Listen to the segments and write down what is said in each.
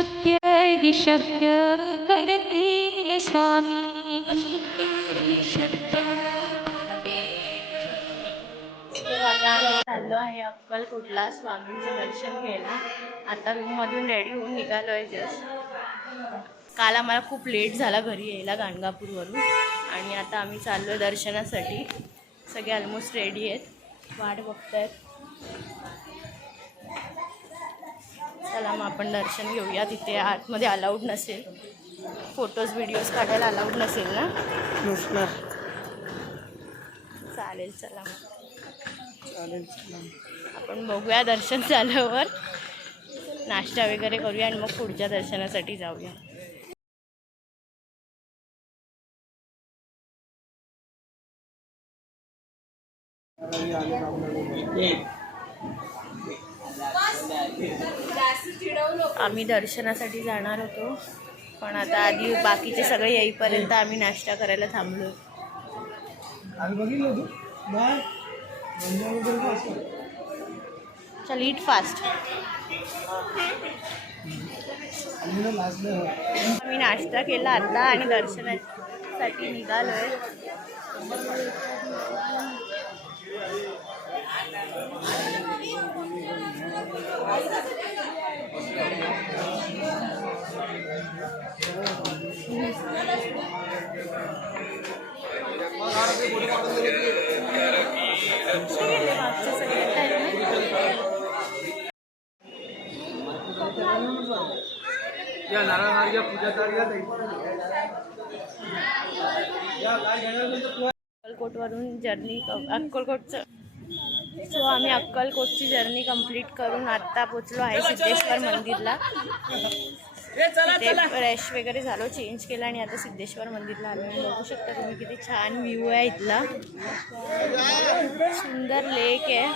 शक्य हि शक्य करते स्वामी. चाललो आहे अक्कलकोटला स्वामींचे दर्शन घ्यायला. आता रूममधून रेडी होऊन निघालो आहे जस्ट. काल आम्हाला खूप लेट झाला घरी यायला गाणगापूरवरून आणि आता आम्ही चाललो आहे दर्शनासाठी. सगळे ऑलमोस्ट रेडी आहेत, वाट बघतायत. चला मग आपण दर्शन घेऊया. तिथे आतमध्ये अलाउड नसेल, फोटोज व्हिडिओज काढायला अलाउड नसेल ना? नसणार. चालेल, चला मग चालेल. आपण बघूया. दर्शन झाल्यावर नाश्ता वगैरे करूया आणि मग पुढच्या दर्शनासाठी जाऊया. आम्ही दर्शनासाठी जाणार होतो, पण आता आधी बाकीचे सगळे येईपर्यंत आम्ही नाश्ता करायला थांबलो. चल ईट फास्ट. मी नाश्ता केला आता आणि दर्शनासाठी निघालोय. अक्कलकोटवरून जर्नी अक्कलकोटचं सो आम्ही अक्कलकोटची जर्नी कंप्लीट करून आत्ता पोचलो आहे सिद्धेश्वर मंदिरला. तिथे फ्रेश वगैरे झालो, चेंज केला आणि आता सिद्धेश्वर मंदिरला आलो. बघू शकता तुम्ही किती छान व्ह्यू आहे इथला. सुंदर लेक आहे.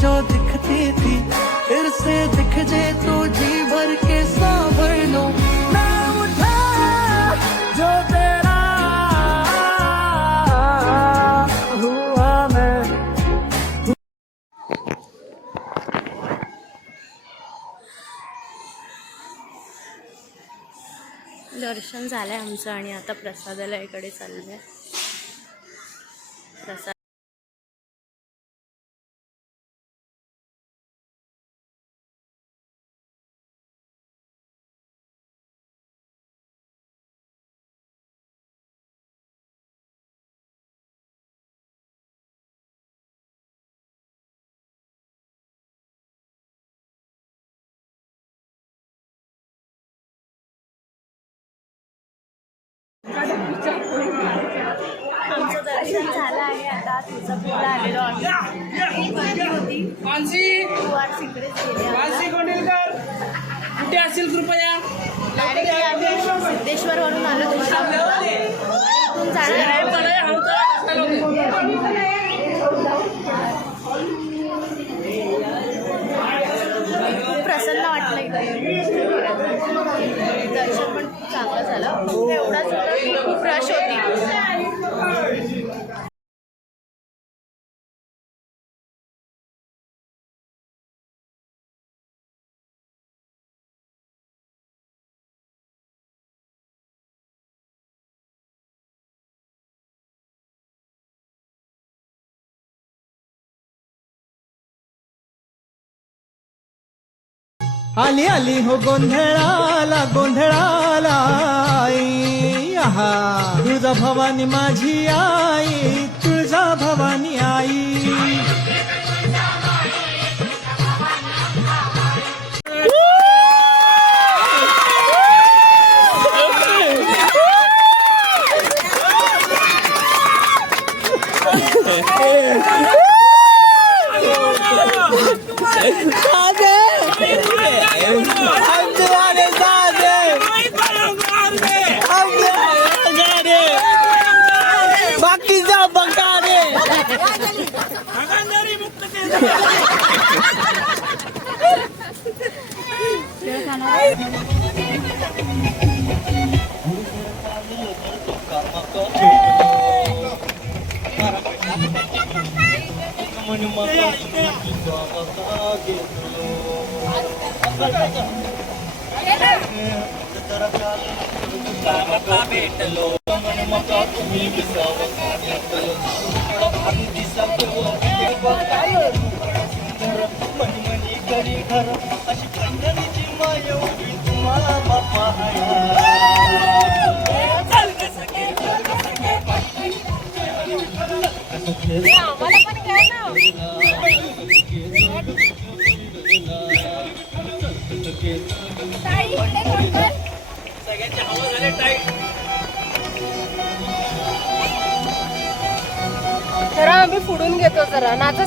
जो दिखती थी फिर से दिख जे तो जी भर के सांभर लो. नाम उठा जो तेरा हुआ मैं. दर्शन झालंय आमचं आणि आता प्रसादाला इकडे चाललंय. प्रसाद आमचं दर्शन झालं आहे. आता तुळजापूरला आलेलो आम्ही. तू आज तिकडेच गेले. कुठे असेल कृपया डायरेक्टली आम्ही सिद्धेश्वरवरून आलो तुळजापूरला. इथून जाणार आहे. खूप प्रसन्न वाटलं इकडे. दर्शन पण खूप चांगलं झालं. फक्त एवढाच होतं की खूप रश होती. आली आली हो गोंधळाला गोंधळाला आई आहा तुळजा भवानी माझी आई तुळजा भवानी आई जरा आम्ही फुडून घेतो जरा नाचा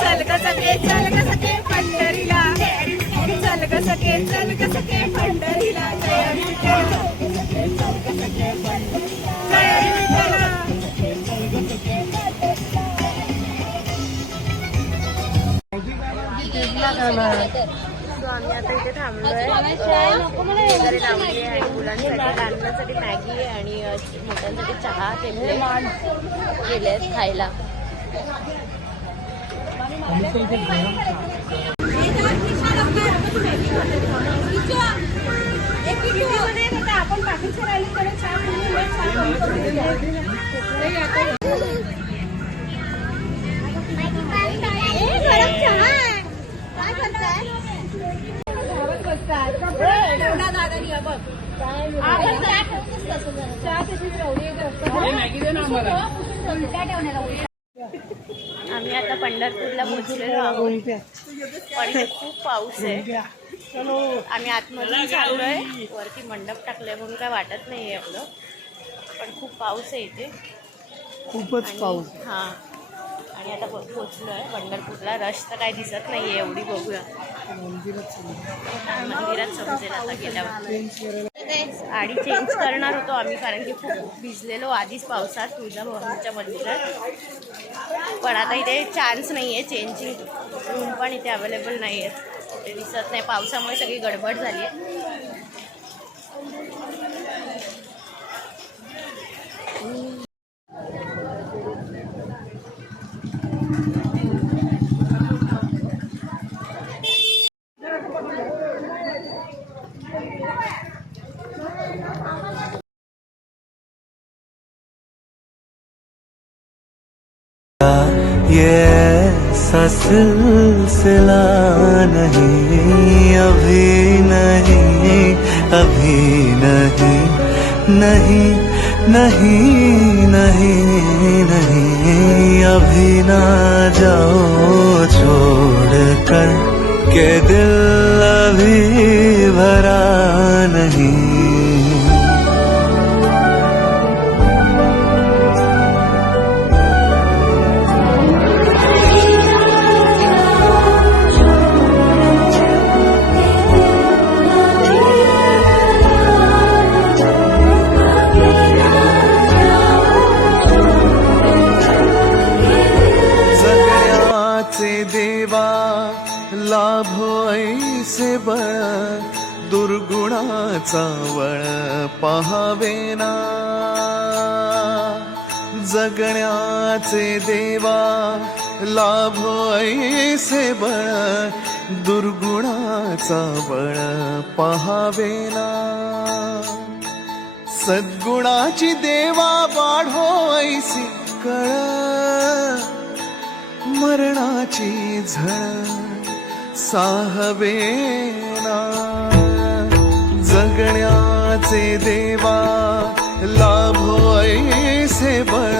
चल ग सखे पंढरीला चल ग सखे पंढरीला आम्ही आता इथे थांबलोय. वगैरे लावली आहे आणि मुलांसाठी लहानसाठी मॅगी आहे आणि मोठ्यांसाठी चहा ठेवले गेले खायला. आम्ही आता पंढरपूरला पोहोचलेलो आहोत पण इथे खूप पाऊस आहे. आम्ही आतमधून चाललोय. वरती मंडप टाकलंय म्हणून काय वाटत नाही एवढं पण खूप पाऊस आहे इथे. खूपच पाऊस. हां आणि आता पोचलोय पंढरपूरला. रश तर काही दिसत नाहीये एवढी. बघूया मंदिरात समजेल आता गेल्यावर. साडी चेंज करणार होतो आम्ही कारण की खूप भिजलेलो आधीच पावसात तुळजाभवानीच्या मंदिरात. पण आता इथे चान्स नाही आहे चेंजिंग. रूम पण इथे अवेलेबल नाही आहेत. ते दिसत नाही पावसामुळे सगळी गडबड झाली आहे. ये ऐसा सिलसिला नहीं, अभी नहीं, अभी नहीं, नहीं, नहीं, नहीं, नहीं, अभी ना जाओ छोड़ कर के दिल अभी भरा नहीं। देवा लाभो ऐसे बळ, दुर्गुणाचा वळ पहावेना। जगण्याचे देवा लाभो ऐसे बळ, दुर्गुणाचा बळ पहावेना। सद्गुणाची देवा वाढो ऐसी कळ, मरणाची झळ साहवेना। जगण्याचे देवा लाभो ऐसे बळ,